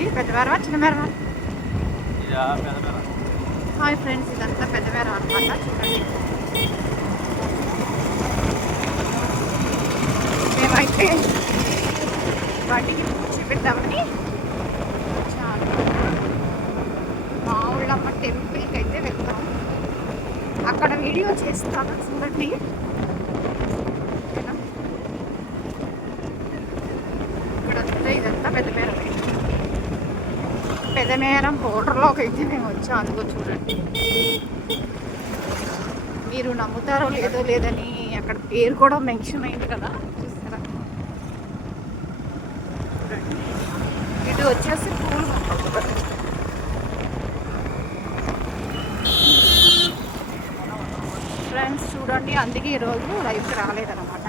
ఇది పెద్ద మేరవా చిన్న మేరవా? హాయ్ ఫ్రెండ్స్, ఇదంతా పెద్ద మేరం అనమాట. చూడండి, మేమైతే వాటికి చూపిద్దామని వచ్చాను. మా ఊళ్ళమ్మ టెంపుల్కి అయితే వెళ్తాం. అక్కడ వీడియో చేస్తాను, చూడండి. ఇక్కడంతా ఇదంతా పెద్ద మేరం. పెద్ద మేరం బోర్డర్లోకి అయితే మేము వచ్చాం. అందుకో చూడండి. మీరు నమ్ముతారో లేదని అక్కడ పేరు కూడా మెన్షన్ అయింది కదా, చూస్తారా? ఇటు వచ్చేసి పూలు మొక్కలు. ఫ్రెండ్స్ చూడండి, అందుకే ఈరోజు లైవ్కి రాలేదన్నమాట.